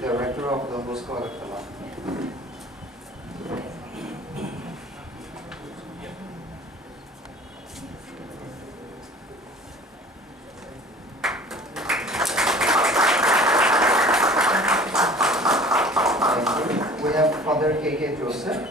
the rector of the Bosco. We have Father K.K. Joseph.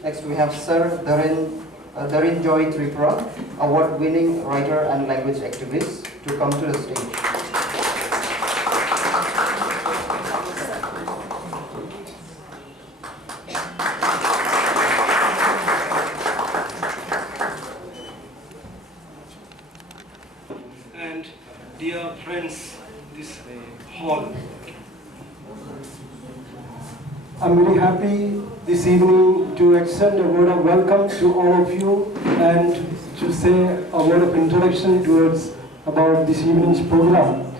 Next we have Sir Darin Joy Tripura, award-winning writer and language activist, to come to the stage. And dear friends, this hall. I'm very happy this evening to extend a word of welcome to all of you and to say a word of introduction towards about this evening's program.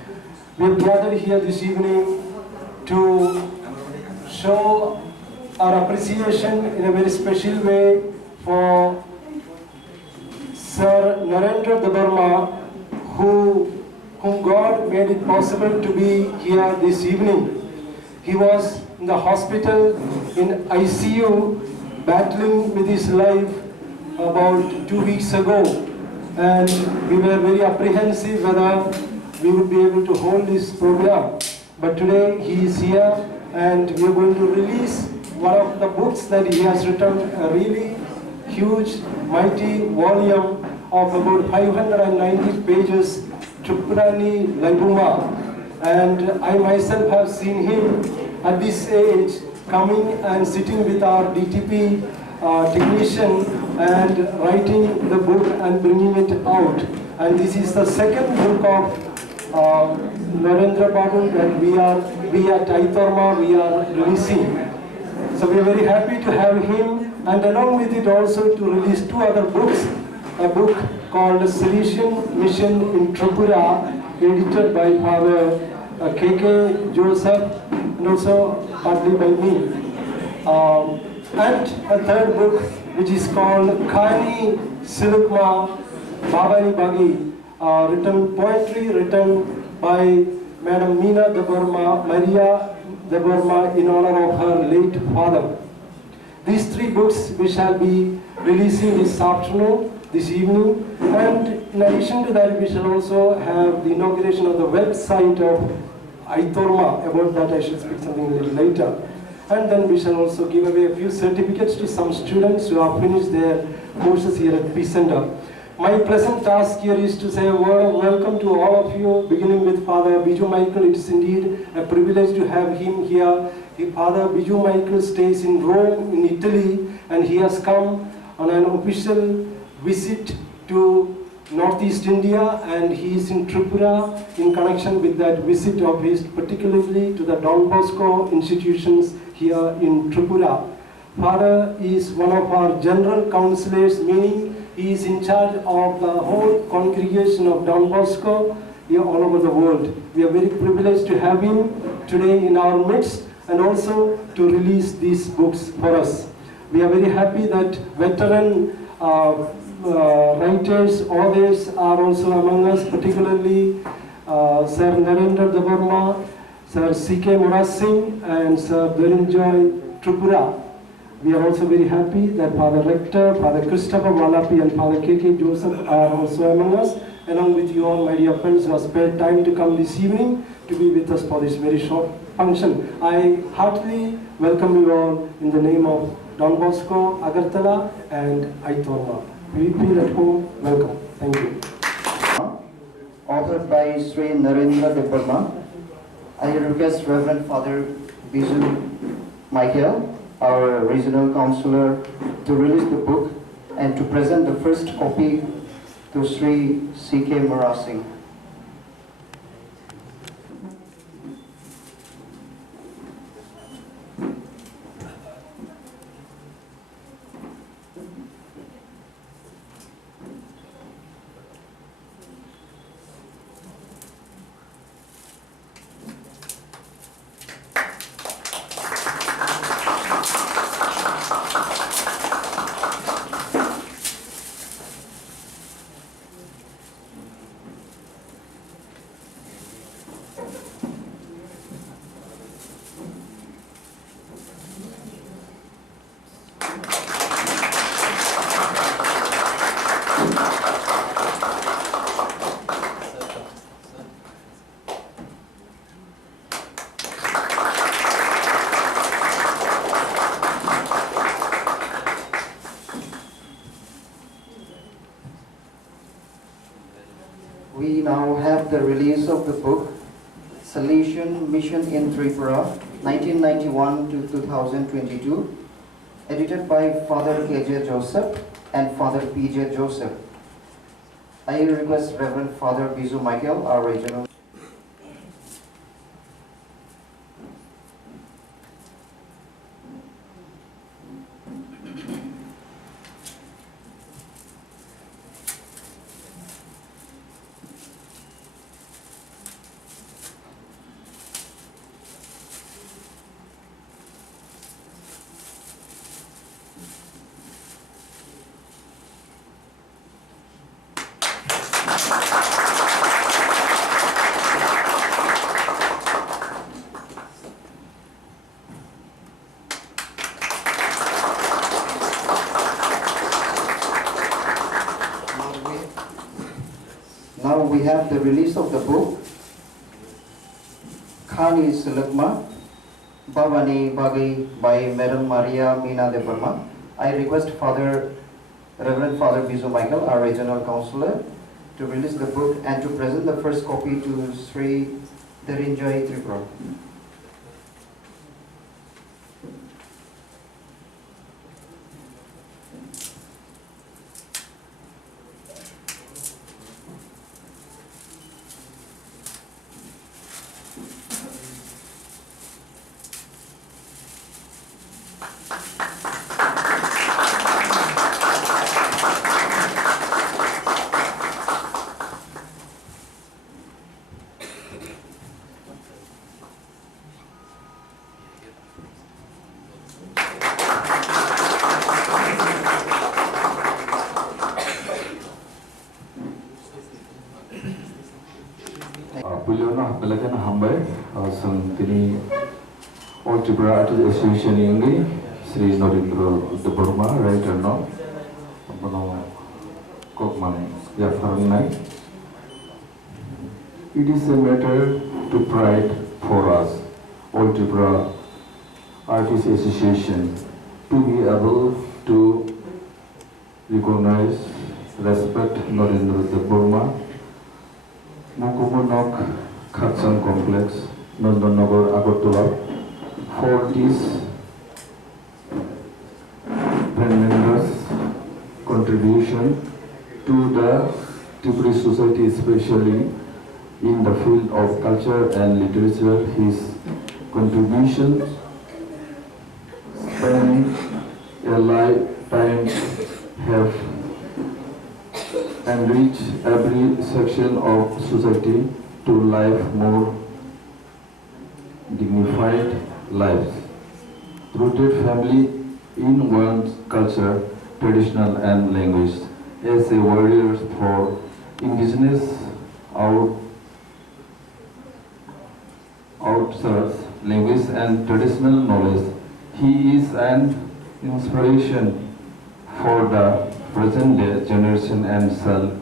We have gathered here this evening to show our appreciation in a very special way for Sir Narendra Debarma, whom God made it possible to be here this evening. He was in the hospital in ICU battling with his life about 2 weeks ago, and we were very apprehensive whether we would be able to hold this program. But today he is here and we are going to release one of the books that he has written, a really huge, mighty volume of about 590 pages, Tripurani Laibuma. And I myself have seen him at this age coming and sitting with our DTP technician and writing the book and bringing it out. And this is the second book of Narendra Babu that we at Aitorma we are releasing. So we are very happy to have him, and along with it also to release two other books, a book called Salesian Mission in Tripura, edited by Father K.K. Joseph, and also partly by me. And a third book which is called Khani Silukma Babani Bagi, poetry written by Madam Meena Debarma, Maria Debarma, in honor of her late father. These three books we shall be releasing this afternoon, this evening, and in addition to that we shall also have the inauguration of the website of Aitorma. About that I shall speak something a little later. And then we shall also give away a few certificates to some students who have finished their courses here at Peace Center. My present task here is to say a word of welcome to all of you, beginning with Father Bijab Michael. It is indeed a privilege to have him here. Father Bijab Michael stays in Rome, in Italy, and he has come on an official visit to Northeast India, and he is in Tripura in connection with that visit of his, particularly to the Don Bosco institutions here in Tripura. Father is one of our general counselors, meaning he is in charge of the whole congregation of Don Bosco here all over the world. We are very privileged to have him today in our midst and also to release these books for us. We are very happy that veteran writers, authors are also among us, particularly Sir Narendra Debarma, Sir C.K. Murasing, and Sir Darin Joy Tripura. We are also very happy that Father Rector, Father Christopher Malapi, and Father K.K. Joseph are also among us, along with you all, my dear friends, who have spared time to come this evening to be with us for this very short function. I heartily welcome you all in the name of Don Bosco, Agartala, and Aitorma. We feel at home. Welcome. Thank you. Authored by Sri Narendra Debarma. I request Reverend Father Bijab Michael, our regional counselor, to release the book and to present the first copy to Sri C.K. Murasing. now have the release of the book Salvation Mission in Tripura, 1991 to 2022, edited by Father KJ Joseph and Father PJ Joseph. I request Reverend Father Bijab Michael, our regional. Now we have the release of the book Khani Silakma Bhavani Bagi by Madam Maria Meena de Burma. I request Reverend Father Bijab Michael, our regional counselor, to release the book and to present the first copy to Sri Dharinjai Tripura. Belakan hambai sang tini all Tripura Association ingi Sri Narendra de Burma right or no apno kokman ya farnai. It is a matter to pride for us all Tripura Artists Association to be able to recognize, respect Narendra de Burma Mukumunok Khorang complex, Nandanagar, Aitorma, for this tremendous contribution to the Tripura society, especially in the field of culture and literature. His contributions spanning a lifetime have enriched every section of society to live more dignified lives. Rooted family in one's culture, traditional and language. As a warrior for indigenous outserts, language and traditional knowledge, he is an inspiration for the present day generation and shall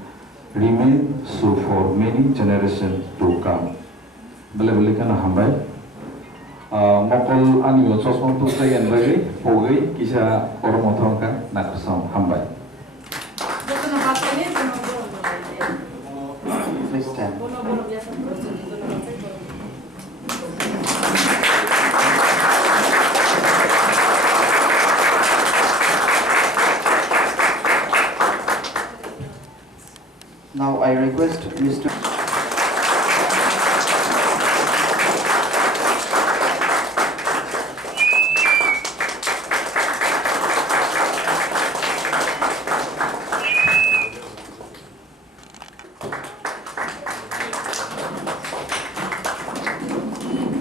remain so for many generations to come. Beli kan hambai. Mokol anu sosmon tu saya yang bagi, pogai kisah orang motor kan nak bersama hambai. Please stand. Now I request Mr.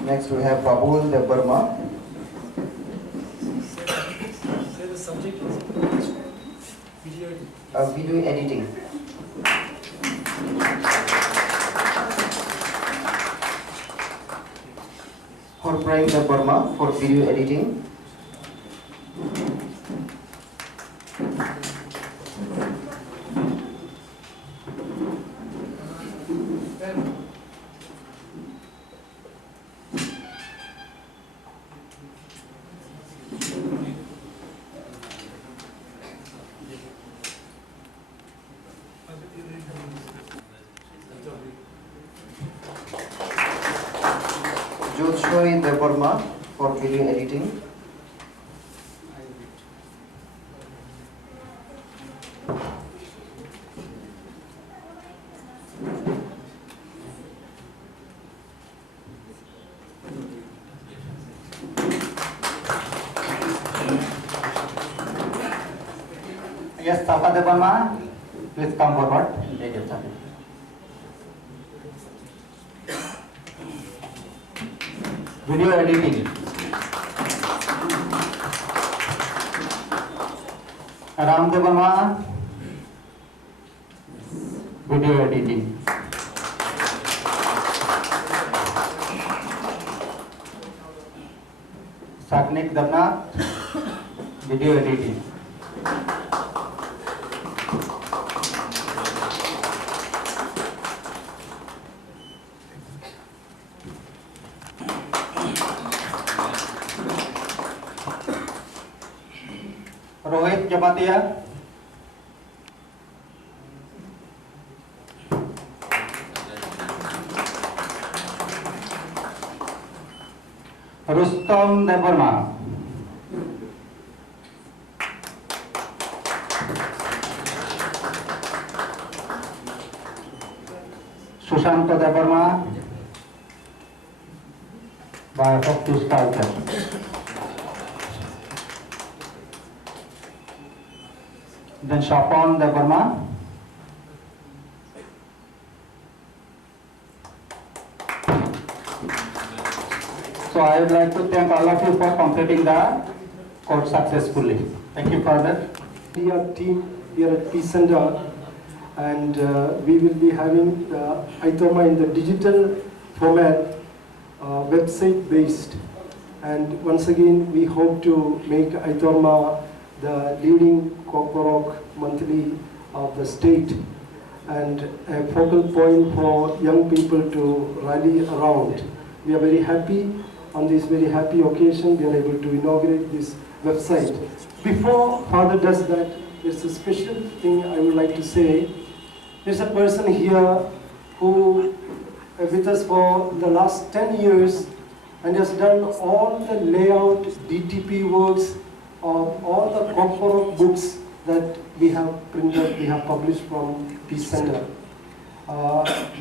Next we have Babul de Burma. The subject is Video editing. Khorang de Burma for video editing. Jyotshoy Devarma for video editing. Yes, Tapa Devarma, please come forward. Take your time. Video editing. Ram Devarma, video editing. Saknik Devnath, video editing. Rohit Japatia, Rustam Devarma, Sushanta Devarma, by Bhakti Sculpture. Then Shapon Devarma. So I would like to thank all of you for completing the course successfully. Thank you for that. We are team here at Peace Center, and we will be having the Aitorma in the digital format, website based. And once again, we hope to make Aitorma the leading Khorang monthly of the state and a focal point for young people to rally around. We are very happy on this very happy occasion we are able to inaugurate this website. Before Father does that, there's a special thing I would like to say. There's a person here who with us for the last 10 years and has done all the layout, DTP works, of all the Khorang books that we have printed, we have published from Peace Center.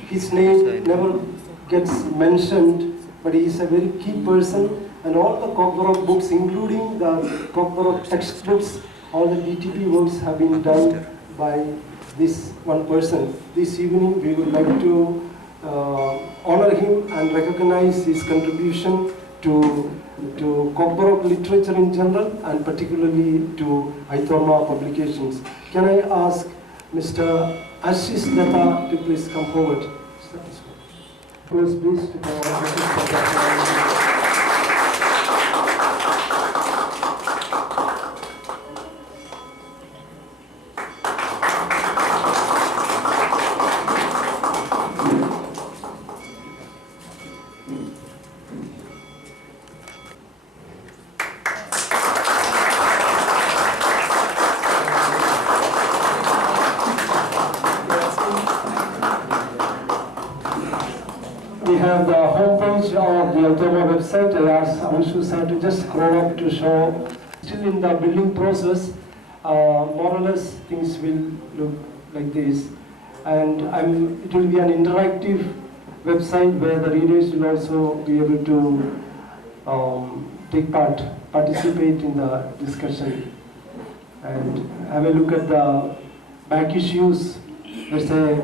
His name never gets mentioned, but he is a very key person, and all the Khorang books, including the Khorang textbooks, all the DTP works have been done by this one person. This evening we would like to honor him and recognize his contribution to Khorang literature in general and particularly to Aitorma publications. Can I ask Mr. Ashish Datta to please come forward? First, please to come forward. We have the homepage of the Aitorma website. I asked Anshu sir to just scroll up to show. Still in the building process, more or less things will look like this. And it will be an interactive website where the readers will also be able to take part, participate in the discussion. And have a look at the back issues. Let's say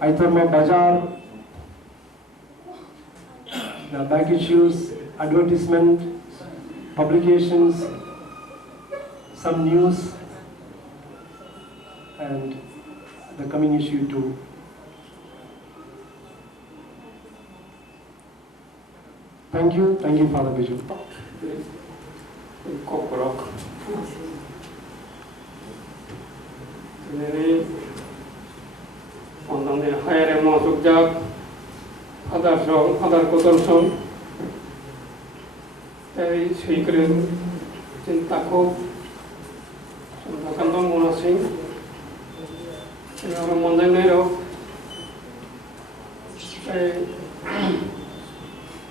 Aitorma Bazaar. The back issues, advertisement, publications, some news, and the coming issue too. Thank you, Father Bijab. Khorang. Very on the higher amount of job. Other Kwtal song, very secret, Chintako, Kandong Monasing, Mondanero,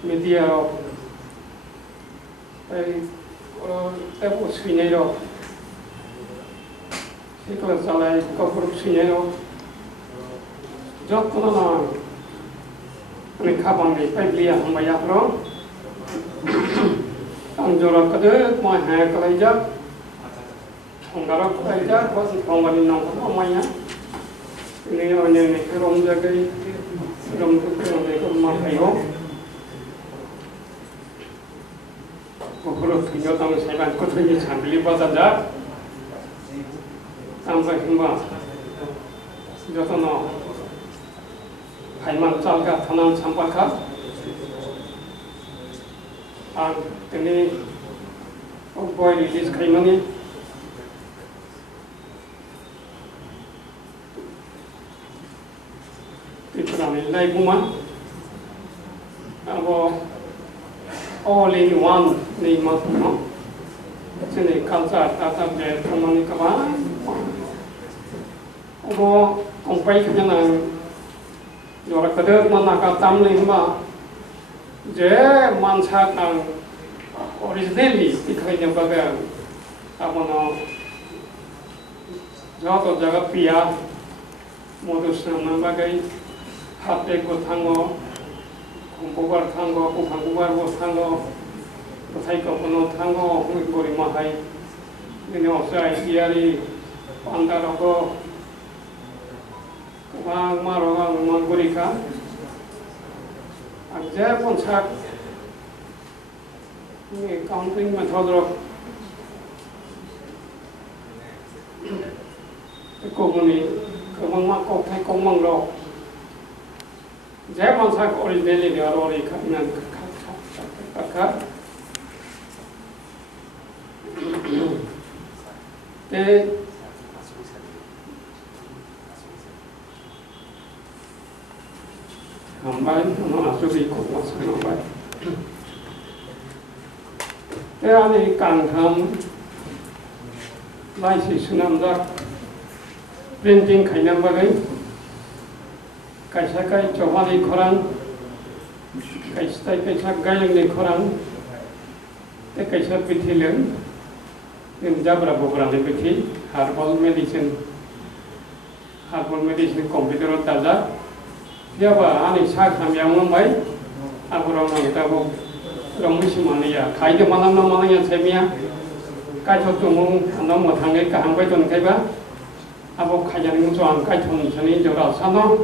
미디어로 때고 수인해로 이걸 잘해 거꾸로 수인해로 저거는 우리 가방에 빨리 한 거야 그럼 안저러 그들 뭐 해 그러자 정가로 그러자 거기 공간이 나오고 뭐냐 ini orang Khorang jagai Khorang rumah kayu. Kalau tinggal tamu saya kau tu ni sambil baca dah, sampai hingga jatuh no, haiman calga tanam sampai kah, ini boy release haiman ni. Tripura ni lai kuma, abo all in one ni matno, sini culture tata be tamani kaba, abo kompai kena nang, jora kader mana katam ni ma, je mansak nang originally ikhai ni bagai, abo no, jauh jaga pia, modus nama bagai. Hati ko thango, kumpubar thango, kumpubar ko thango, kuthai ko puno thango, hui gori mahai. Ini osai iari pandar ko, kumang marogang manggurika. Agja ponsak ini counting methodro. Komuni, kumang makok thai komang lo. Jangan sak original ni orang ikan kakak. Te hambai, mana asuri kau masuk hambai. Te ani kangkam, laisi sunam dak, printing kainam bagai. Kaisa kai cohani Khorang, kaisa gayung ni Khorang, te kaisa pithilen, Bijab program ni pithi, herbal medicine computer taza, dia ba ani sak samyang mumbai, aku orang kita bu, orang mesti mana ya, kai je mana yang semia, kai Chaitokmung, anda mau tanggai kahang bai tuan kai ba, aku kai jadi musuhan kai tuan sini jorau sana.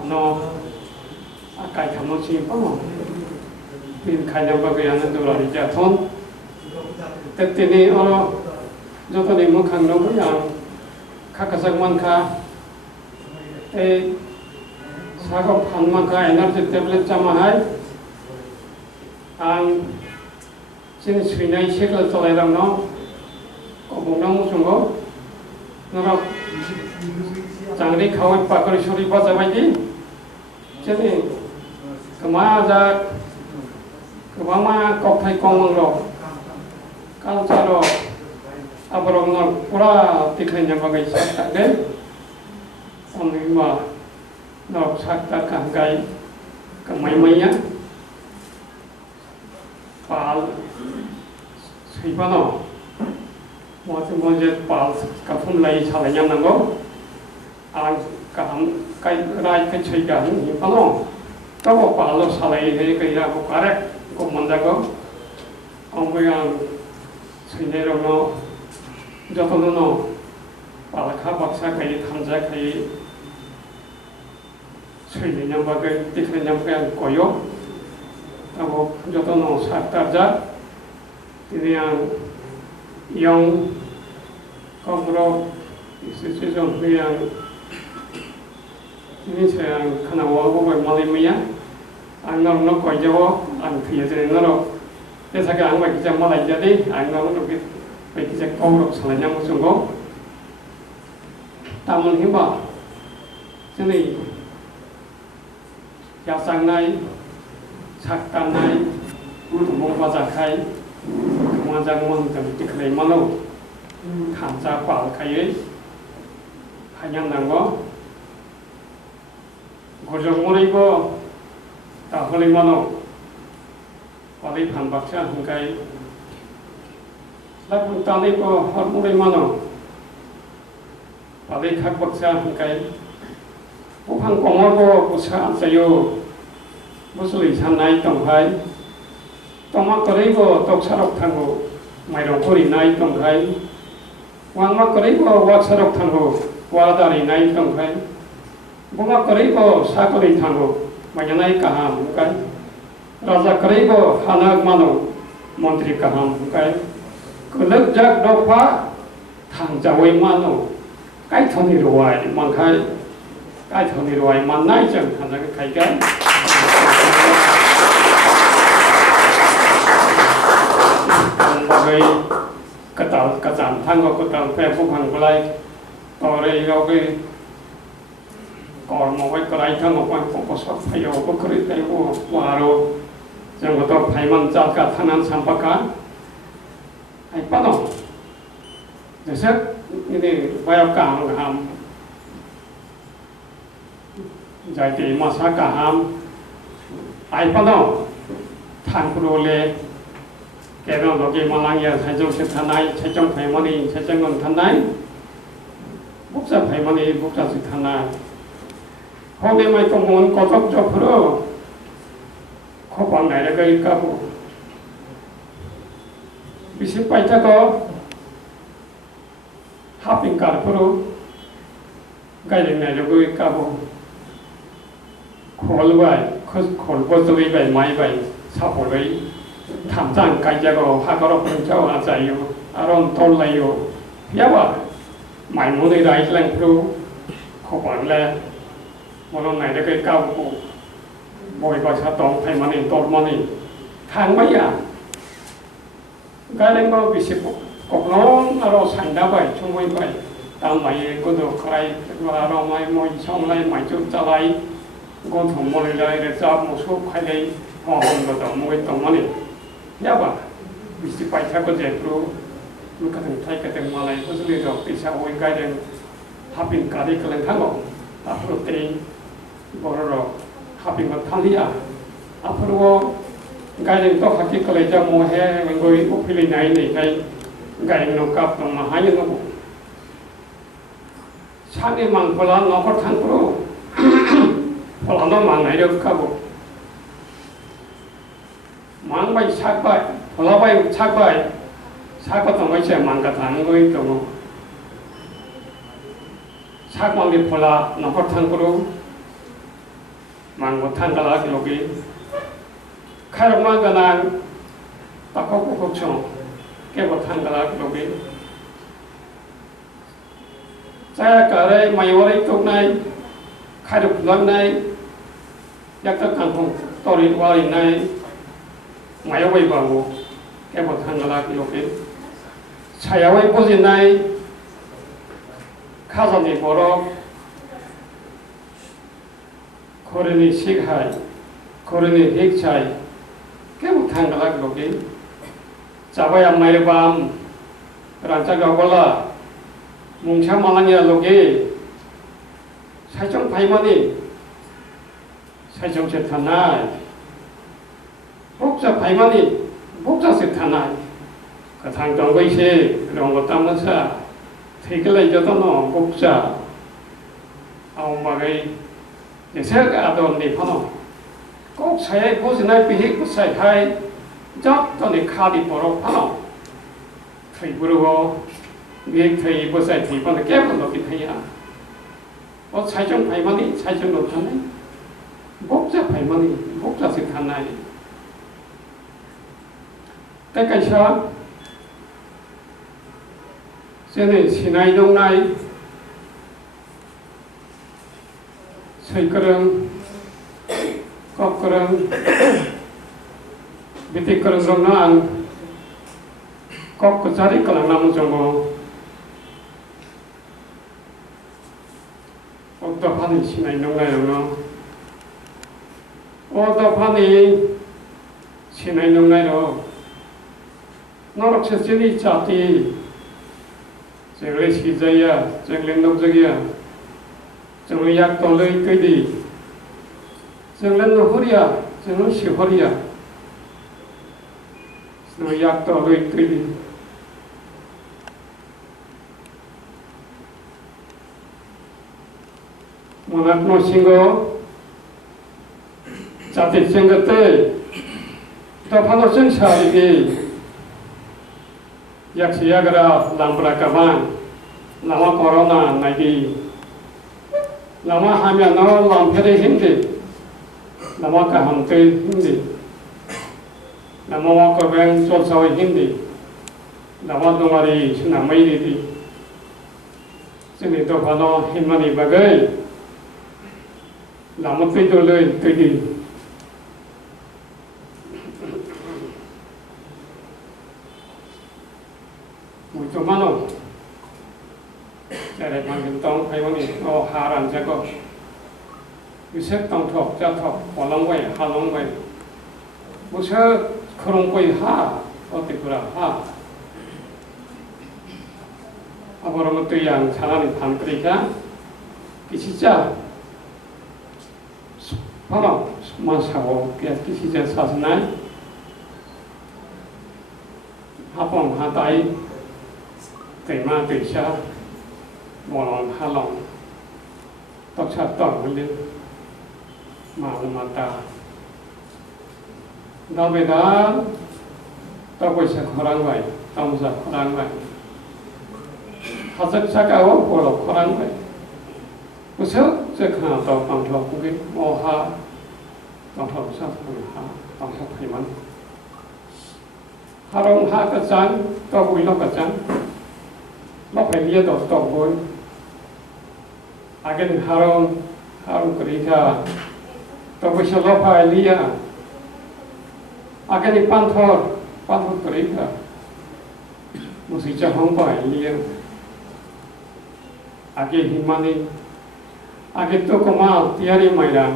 No, akai kamu siapa? Bin kaya bagai anak tu lari jatuh. Tapi ni orang jatuh ni mukan nopo yang kakak manka, sagap pan manka energi tablet camahai, sini sini sekal tolai ramno, kau bukan musuh Nara cangri kawat pakar suri pasal lagi. Jadi kemana kemana kau thay komang lo, kalau caro abarong nor pura tikanya bagai sakta deh, sambil nor sakta kahgai kemai-mainya, pal sipano, macam pal kafun lagi salahnya nanggo, kaham kai rai kai ceriga ni pano, tahu palo salai ni kai aku karek, aku mandago, aku yang sini rono, jatuh rono, palakha baksa kai thamja kai, sini yang bagai tikhan yang kai koyo, tahu jatuh rono saktarja, ini yang kau isu yang ini saya kena walau malamnya, anggar nak kau jawab, angkiri jadi naro, dia sekarang bagi jam malam jadi, anggar nak bagi jam kau selainnya musuh tamun himba, jadi yang nai, saktan nai, tumbuh baca kai, kemudian mun kemudian kelai malu, kanca pal kai, hanya nanggo. Khorang mulai ko, tak boleh mana, Wali pan baksa hingkai lapun tali ko hormuri mano Wali khak baksa hingkai Upang komor ko busa sayo Busuli sanai tongkai Toma koribo tok sarok tanggo Mairong kuri nai tongkai Wangma koribo wak sarok tanggo Wadari nai tongkai Bunga koribo sakori tanggo Mayanai kaham hingkai Raja keribo hanak mano Menteri kaham kai Rwjakha dopa Thang jawai mano Kai thoni ruai mangkai Kai thoni ruai manai jang hanak kai kai Bagai Kwtal kacam thanggo Kwtal pe bukhang kulai Tore yogi Kor mawai kulai thanggo Pai pokosok Phiyogwi kuri taiwo waro Yang betul Paiman Jalka Tanan Sampaka Apa no? Jadi ini banyak kaham Jadi masa kaham Apa no? Tangkurule Kena logi malang ya Sajong setanai Sajong Paimani Sajong tanai Buksa Paimani Buksa setanai Hobi mai tunggun kotok jopro Khorang này là gây cao vì sự bài cho có hấp hình cả pro gây đến này là gây cao khổ vậy khổ bao giờ vậy máy vậy sao khổ vậy tham gia cái cho có hai cái đó cũng cho anh giải yêu anh tôn lại yêu biết vậy máy muốn đi đây lên pro khổ là một lần này là gây cao Bồi có sát tổng phải mani tốt mani thang mấy à cái này có bị sếp cột nón ở đâu sản đá vậy chung quanh vậy tao mày có được khai và đâu mày mày xong lại mày chút trả lại có thùng mồi lại để ra một số khai đây họ không có tổng mồi tổng mani nhá bà bị sếp phải theo cái gì pro lúc cái thằng thay cái thằng mà lại có sự liên lạc bị sao quay cái này hấp in cả đi cái lần thang rồi hấp protein bỏ rồi Happy Mathalia. Apuro gaya itu hakik kerja mohe mengoi upili naik ni kai gaya nukap tu mahanya nuku. Sani mang pola nopor thangpuro pola no mang naik được kabu. Mang bay sak bay pola bay sak có tông bay xe mang cả thang ngoi tu. Sak mang di pola nopor thangpuro mang một thang cả lá logi khai mang cái này ta có cuộc sống cái một thang cả lá logi saya cả đây mày vào đây chỗ này khai được lần này chắc tất cả không tôi đi vào đây này mày ở đây vào cái một thang cả lá logi saya ở đây có gì này khai ra đi vào đó Khorang sikhai, khorang hikchai, cái một thằng là cái gì? Cháu em mày làm, Rwjakha gola, mùng cha malang ya logi, sai trong phải mà đi, sai trong sẽ thành này, bốc ra phải mà đi, bốc ra sẽ thành này, cái thằng trong cái gì, rồi một tâm nó sao, thì cái này cho nó bốc ra, ông mà cái Saya ada di mana? Kau saya bos naik pihak saya hai, jauh tu ni khadi borok mana? Tripura, dia thai bos saya thai mana kaya pun lebih thai ya. Bos saya jom thai mana, saya jom lebih thai. Bos saya thai mana, bos saya si thai nai. Tapi kaya saya ni sinai dong nai. Saya kerang, kau kerang, biti kerang zongan, kau kecari kerang namun jongo. Waktu pani sinai nongai no, waktu pani sinai nongai no, norok sejini jati, jengles hijaya, jenglen nok jaya. Chúng yak to lơi cái đi, chúng lên nó hori à, chúng nó xỉu hori à, Rwjakha lui tui Monak no singo Jati singate Topano sensari di Yaksiyagra lampra kaban Lama corona nagi Lama hamya no lampere hindi Lama kahamte hindi Lama wakabeng solsawi hindi Lama dumari sinamay di Sini topano himani bagay Lama pito lui tui Mucho mano Jadi panggil tong hay wangi oh haran jago Bisa tong thok jathok walang way halong way Bisa khorang koi ha oh Tripura ha Aborong tu yang salani pantrika Kisija Parang masawo kia kisija sasnai Hapong hatai Tema Tisha Molong Halong Toksa Tok William Malamata Naveda Tokwisa Khorang Vai Tomsa Khorang Vai Hazak Sakawa Polo Khorang Vai Usa Zekha Tok Pangtok Kugi Moha Pangtok Sapha Pangtok Himan Harong Hakasan Tokwilo Kasan Nó phải lia đột tổng vốn Agen harong kerika Tau bisa lopa lia Agen panthor kerika Mesti jahong pa lia Agen himani Agen tu koma tiari maira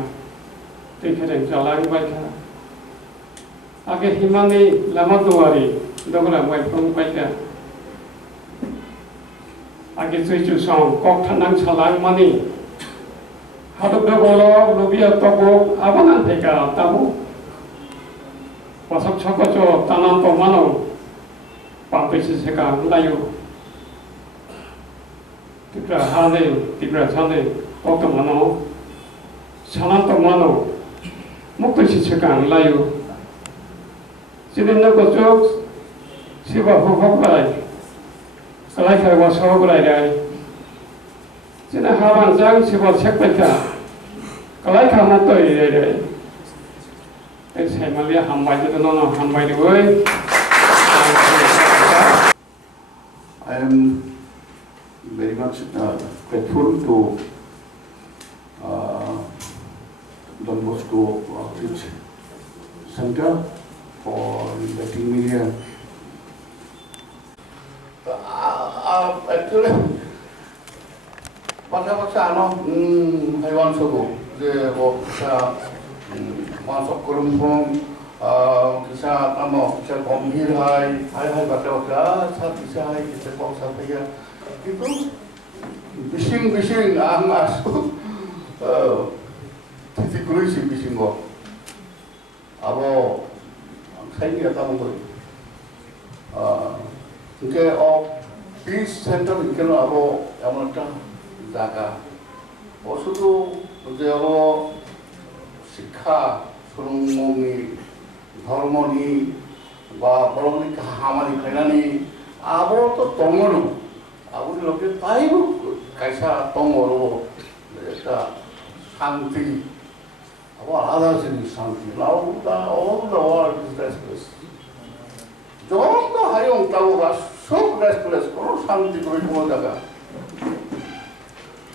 Tikeren jalan baika Agen himani lama duari Dogra waipung baika Agi cucu song kok tenang salang mani Hadap dogolo lubia tobo abangan teka tabu Wasak chokocho tanam to mano Pampisi seka layu Tipra hane Kok to mano Salam to mano Muktisi seka layu Sidin nako chok Siva hukok lai Kalai kai wa so gulai dai Sina hawan jang sibo sekpeka Kalai ka ma toi dai Ek sai malia hambai de no hambai de woi I am very much grateful to Don Bosco Outreach Center for inviting me here. Actually, paksa ano haywan sogo je wo sa masuk kerumpung kisah ano kisah gembir hai bakal sa kisah hai kisah paksa saya itu bising ang asu titik kurisi bising go abo saya ni tahu tu Nke peace center ikeno abo emon একটা জায়গা শুধু যে হলো শিক্ষা সুরঙ্গনি ধর্মনি বা বরংনি হামানি খাইনানি আবো তো তঙ্গনো আবো লোকে তাইবো কাইসা তঙ্গরো একটা শান্তি আবো আলাদা জিনিস শান্তি নাও দা all the world is restless যত হায়ং তাও সব restless কোনো শান্তি করে কোনো জায়গা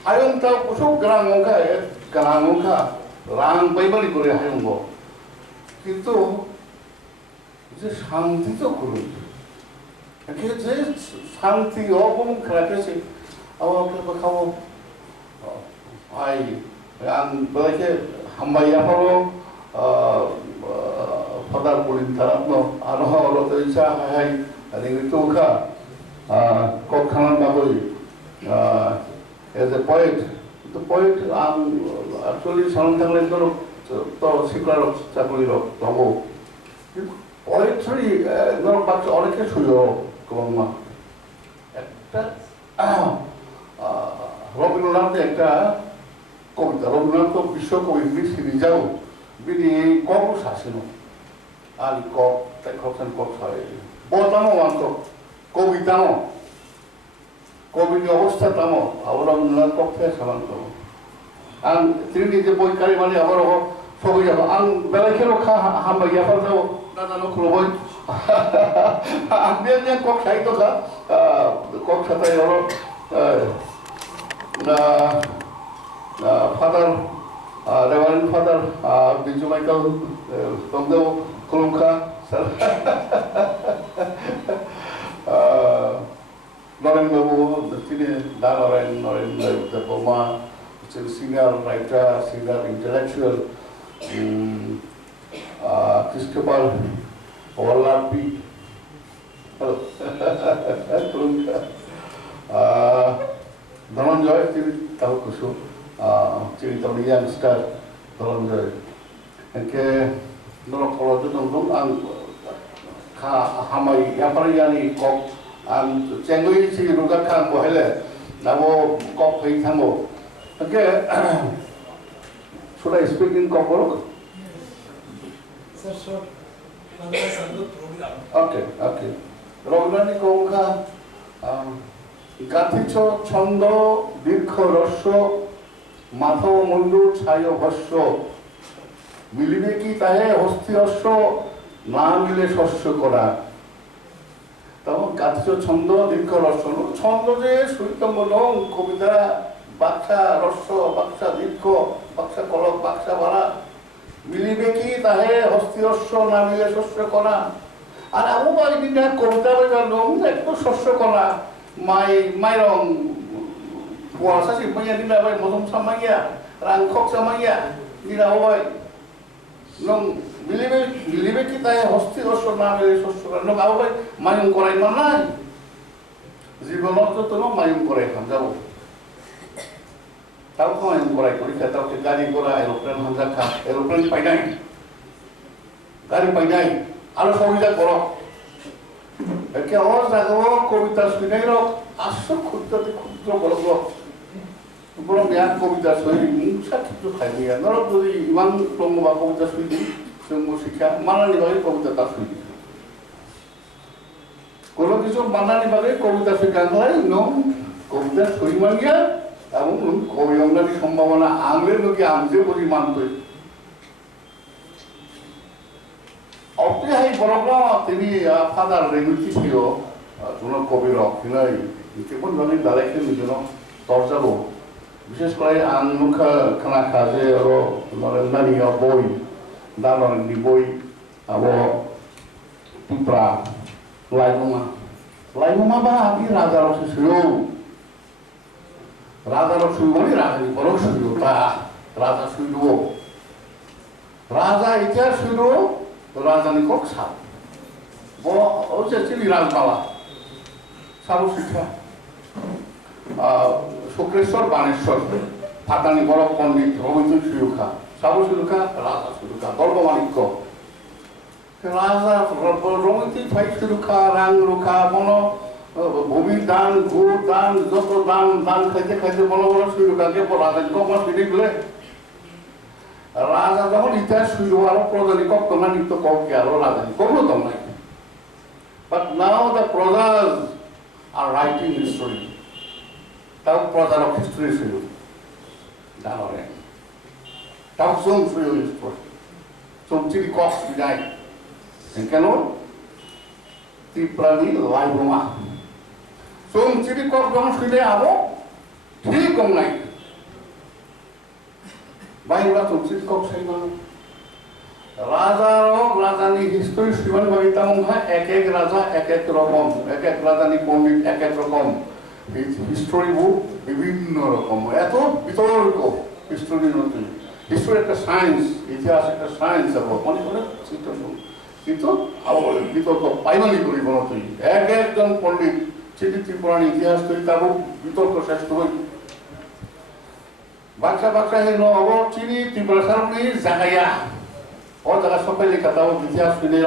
হায়ং তাও সব গ্রামঙ্কা রাং বাইবালি করে হায়ং কিন্তু যে শান্তি তো করুন যে শান্তি অকম খারাপেছে আবার খাবো আং বেলাকে হামবাইয়া হলো Father Pulin Tarapno, Anoha, Lotoisa, Hai, I think we took her, Kokhanan Baboy, as a poet. The poet, actually, sometimes like the secret of Sapuliro, Togo. Poetry বাচ্চা অনেকে শুরু কমা একটা রবীন্দ্রনাথের একটা কবিতা রবীন্দ্রনাথ তো বিশ্বকবি তিনি যাও বিনি কক শাসন আলি কক তাই খরচান কক সারে বলতামও মাত্র কবিতামও কবির অবস্থা তামো আবার রবীন্দ্রনাথ কক থেকে সামান্ত आं जोंनि जे बयकारि माने आबार सबै जाबा आं बेलाखेल हामबाय याफारखौ दादानो खुलुमबाय आं बेनिया कक साहित्यखा कक साथायाव father reverend father Biju Michael दंदेव खुलुमखा नरेन बाबु तिनि दा Naren देबमा singer, writer, singer, intellectual, Christopher Wallaby, Dhananjay, তিনি tahu kusu, তিনি tahu youngster, Dhananjay. Engke norok kalau tu nongdong ang hamai yang paling yani kok ang cengui si Rwjakha bohele, nabo kok hei thambo. Okay, should I speak in Kokorok? Sir, sure. Okay. Rognani Kongha, Gaticho, Chondo, Dirko Rosso, Matho Mundu, Chayo Hosso, Milibeki Tahe, Hosti Hosso, Namile Hosso Kora. Tamo Gaticho, Chondo, Dirko Rosso, Chondo je, Suitamolong, Komida. Baksa রস্য Baksa দীর্ঘ বাক্সা কলক বাক্সা ভাড়া মিলিবে কি তাহে হস্তি রস্য না মিলে শস্য কণা আর আমু দিনা কবিতা বইবার নম একটু শস্য কণা মাইরং কুয়াশা সিমাইয়া দিনা ভাই মধুম সামাইয়া রাংখক সামাইয়া দিনা হবাই নং মিলিবে কি তাহে হস্তি রস্য না মিলে শস্য কণা নং আবু ভাই মায়ুম করাই মান নাই জীবনত তো মায়ুম করাই খাম যাবো tahu kau yang korai kori kata tahu gari korai aeroplan Rwjakha aeroplan painai gari painai alu kobita korok eke awal jago kobita sunai rok asu khudra te khudra borok rok borok yang kobita sunai musa kitu khai dia norok jodi iman prongoba kobita sunai जों मुसिखा मानानि बागै कविता ता सुनि कोन किछु मानानि बागै कविता सुखांलाय नं कविता सुइमानिया এবং কবি অঙ্গনারী সম্ভাবনা আংলে লোকে আমজে বলি মানতই অপ্রিহাই বরগ্রা তিনি ফাদার রেগুটি ছিল কোন কবির অক্ষিলাই কেবল মানে দাঁড়াইতে নিজের তরজাবো বিশেষ করে আং মুখা খানা খাজে আরো নরেন্দ্রানি বই দানরেন্দ্রি বই আবো ত্রিপুরা লাইমা বা আপনি রাজার অসুস্থ Raja Rasulullah Raja di Borok Suyuta, Raja Suyudo, Raja itu Suyudo, Raja ni Koksa, bo, oce cili Raja Bala, Sabu Sita, Sukresor Banesor, Patani Borok Pondit, Romitu Suyuka, Sabu Suyuka, Raja Suyuka, Borgo Maliko, Raja Romitu Suyuka, Rang Luka, Mono. ভূমি দান গুড় দান যত দান দান খাইতে খাইতে বলো বলো শুরু কাকে রাজা কমা শুনে গেলে রাজা যখন ইতিহাস শুরু আরো প্রজানি কত না নিত্য কমকে আরো রাজানি কমলো তো নাই but now the prajas are writing history তাও প্রজার হিস্টোরি শুরু জানো তাও জোন শুরু হিস্টোরি চমচিরি কস বিদায় কেন ত্রিপুরানি লাইব্রমা Sung ciri kok dong sudah abo, ঠিক কম নাই, বাইরে সung ciri kok saya mana, raja ni history siwan bagi tamu ha, ek raja ek rokom, ek raja ni pondit ek rokom, history bu বিভিন্ন রকম, এত বিতর্ক history নতুন, history একটা science, ইতিহাস একটা science abo, মনে করে চিন্তা করুন, কিন্তু আবার বিতর্ক পাইমানি করি বলো তুই, একজন পণ্ডিত ত্রিপুরার ইতিহাস তৈরি তার বিতর্ক শ্রেষ্ঠ হই বাচ্চা হেন হব চিনি ত্রিপুরা সারণী জাগাইয়া ও জায়গা সবাই লেখা তাও ইতিহাস ফিরে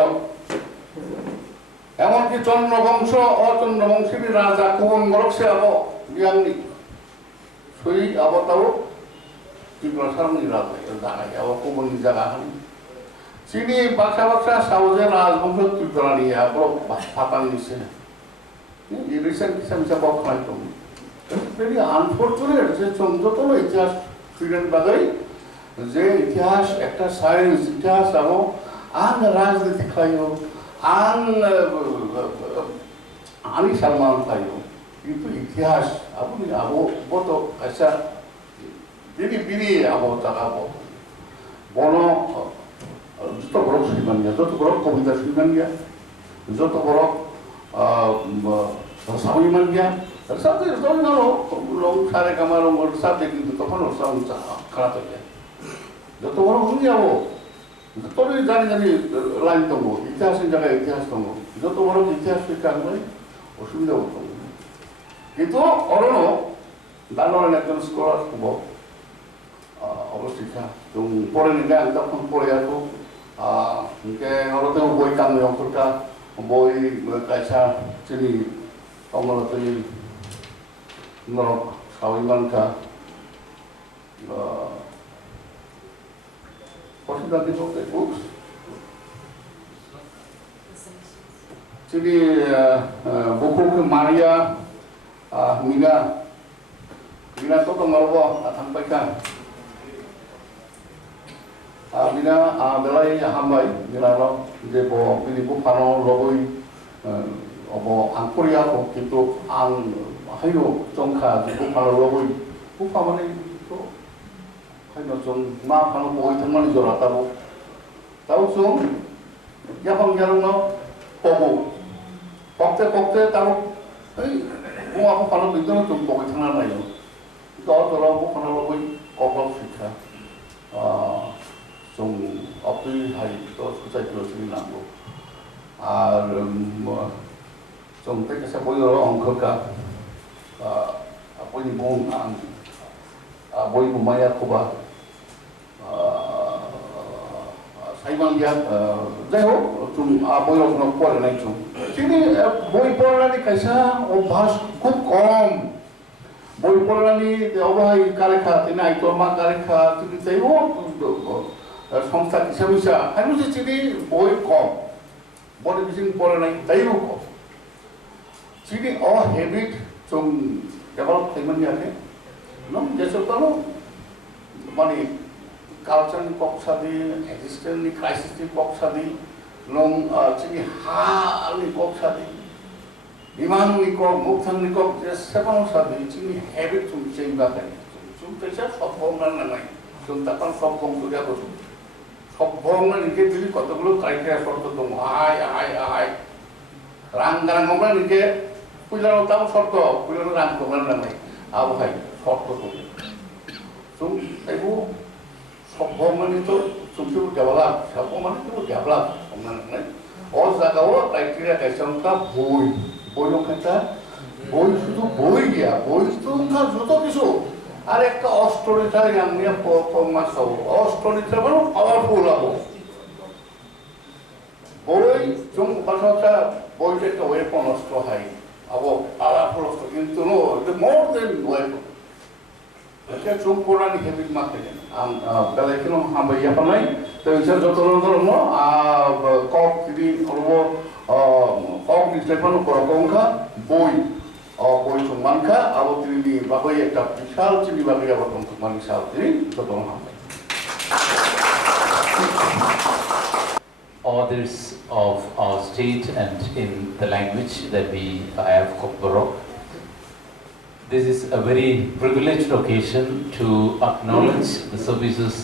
এমনকি চন্দ্রবংশ অচন্দ্রবংশী রাজা কুবন গরকসে আবো বিয়াংনি সই আবতাও ত্রিপুরা সারনি রাজা জায়গায় আবো কুবননি জায়গা হানি চিনি বাক্সা বাক্সা সাউজে রাজবংশ ত্রিপুরা নিয়ে আবো ফাতাং নিছে রিসেন্ট কিসা বক খাইতো ভেরি আনফরচুনেট যে যত ইতিহাস স্টুডেন্ট বাদাই যে ইতিহাস একটা সায়েন্স ইতিহাস আবো আং রাজনীতি খাইও আং আনি সম্মান খাইও কিন্তু ইতিহাস আপনি আবো বত আচ্ছা বিনি আবো তাকাবো বড় যত বড় শ্রীমান গিয়া যত বড় কবিতা শ্রীমান গিয়া যত বড় সাবিমান গিয়া সাথে লং সারে কামার সাথে কিন্তু তখন খারাপ হয়ে যায় যত বড় ভূমি যাবো যতই জানি লাইন দङ ইতিহাসের জায়গায় ইতিহাস দङ যত বড় ইতিহাস শিক্ষা হয় অসুবিধা হতো কিন্তু অরণ্য দানোয়ারের একজন স্কলার হব অবস্থিকা जों फरायनाय आं तखन फरायाखौ अरतेव बय गांनै अंकरका बय कायसा चिनि कमलतै नरक सावैमानका what is the name of the books? Jadi buku ke Maria Mina tu kemarwa sampaikan. Mina belai hambai Mina lo je bo ini bu pano logoi obo angkuria ko kitu ang hayo jongka je bu pano logoi bu pamane to hayo jong ma pano boi thamani jora tau jong ya pang jarung no pogo pokte tau ei bu aku pano bidon jong boi thana nai yo to bu pano logoi kokol sikha 좀 어필 하이도 소사이트로 쓰리나고 좀 뺏겨서 보여요 엉커가 보이 몸 보이 몸마야 코바 사이방이야 যাই হোক 좀 보이로 좀 পড়ে নাই 좀 তিনি বই পড়ানি কাইসা অভ্যাস খুব কম বই পড়ানি অবহাই কালেখা তিনি আইতরমা কালেখা তিনি তাইও সংস্থা কিসা হাইনো যে চিনি বই কম বড় কিছু পড়ে নাই তাইও কম চিনি হেবিট जों डेभलप खालामनो हायाखै नों जेसेबां माने कालचारनि कक्सादि एक्सिस्टेन्सनि क्राइसिसनि कक्सादि नों चिनि हानि कक्सादि बिमाननि कक मुक्तांनि कक जेसेबां सादि चिनि हेबिट जों चेंबाखै जों तैसा सब हमना नाङै जों तापान सब कम करियाबो सब हमना निके दिलि कतगुलो क्राइटेरिया शर्त दङ आय रांगारां हमना निके पुइलानो ताव शर्त पुइलानो रां हमना नाङै आबहाय शर्त दङ जों आइबो सब हमनानि तो जोंसो डेभलप सब हमनानि तो डेभलप हमना नाङै अ जागाव क्राइटेरिया कायसांका বই ওখানটা বই শুধু বই গিয়া বই তো যত কিছু আর একটা অস্ট্রিটা আমি মাস হবো অস্ট্রিটা মানে পাওয়ারফুল হবো বই जों বাসাটা বইটা একটা ওয়েপন অস্ত্র হয় আবো পাওয়ারফুল অস্ত্র কিন্তু নো মোর দেন ওয়েপন এটা जों পুরানি হেবিট মাকে আম বেলাইকেনো হামবাইয়া পানাই তো ইচ্ছা যত ধরন কক দিদি করব কক নিশ্চয়পানো করকংখা বই বই সম্মানখা আবো তিনি বাবাই একটা বিশাল চিনি বাবাই আবার সম্মান বিশাল তিনি যত হামবাই Authors of our state and in the language that we have Kokborok. This is a very privileged occasion to acknowledge the services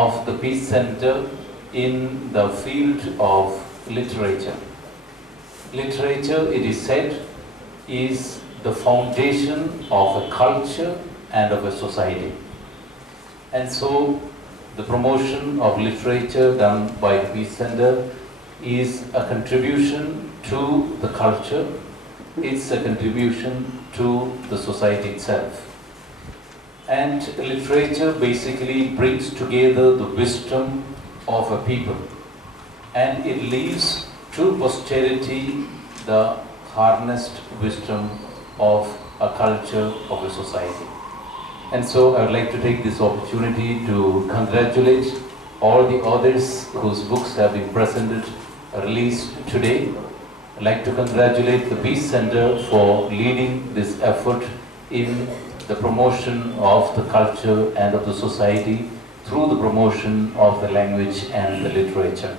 of the Peace Center in the field of literature. Literature, it is said, is the foundation of a culture and of a society. And so the promotion of literature done by the Peace Center is a contribution to the culture. It's a contribution to the society itself. And literature basically brings together the wisdom of a people, and it leaves to posterity the harnessed wisdom of a culture, of a society. And so I would like to take this opportunity to congratulate all the authors whose books have been presented, released today. I'd like to congratulate the Peace Center for leading this effort in the promotion of the culture and of the society through the promotion of the language and the literature.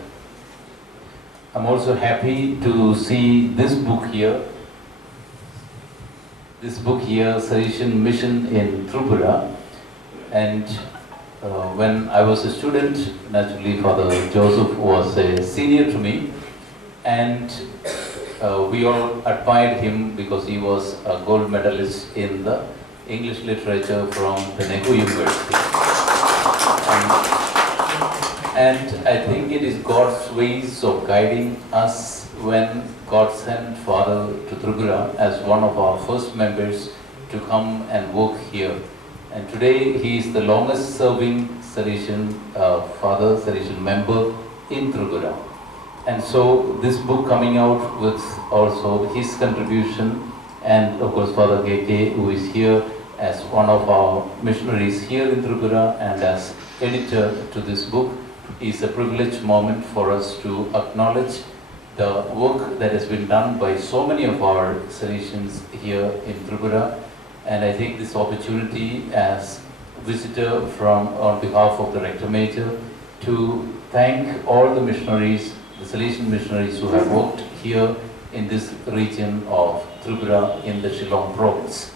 I'm also happy to see this book here. This book here, Salvation Mission in Tripura. And when I was a student, naturally Father Joseph was a senior to me. And we all admired him because he was a gold medalist in the English literature from the Nehru University. And I think it is God's ways of guiding us when God sent Father to Tripura as one of our first members to come and work here. And today he is the longest serving Salesian Father, Salesian member in Tripura. And so this book coming out with also his contribution, and of course Father KK, who is here as one of our missionaries here in Tripura and as editor to this book, is a privileged moment for us to acknowledge the work that has been done by so many of our Salesians here in Tripura. And I take this opportunity as visitor on behalf of the Rector Major to thank all the missionaries, the Salesian missionaries who have worked here in this region of Tripura in the Shillong province.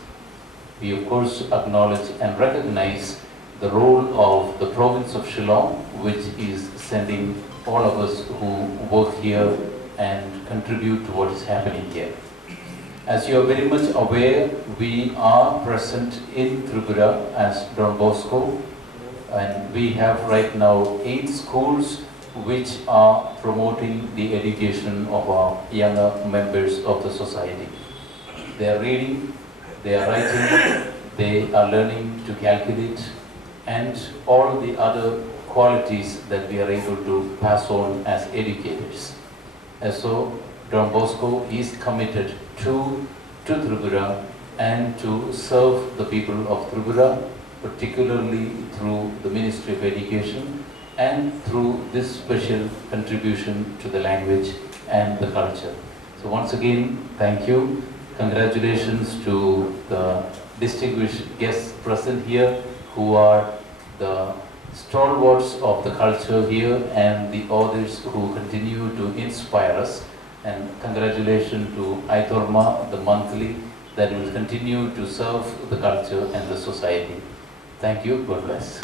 We of course acknowledge and recognize the role of the province of Shillong, which is sending all of us who work here and contribute to what is happening here. As you are very much aware, we are present in Tripura as Don Bosco, and we have right now 8 schools which are promoting the education of our younger members of the society. They are reading, they are writing, they are learning to calculate, and all the other qualities that we are able to pass on as educators. And so Don Bosco is committed to Tripura and to serve the people of Tripura, particularly through the Ministry of Education and through this special contribution to the language and the culture. So once again, thank you. Congratulations to the distinguished guests present here who are the stalwarts of the culture here and the authors who continue to inspire us. And congratulations to Aitorma, the monthly, that will continue to serve the culture and the society. Thank you. God bless.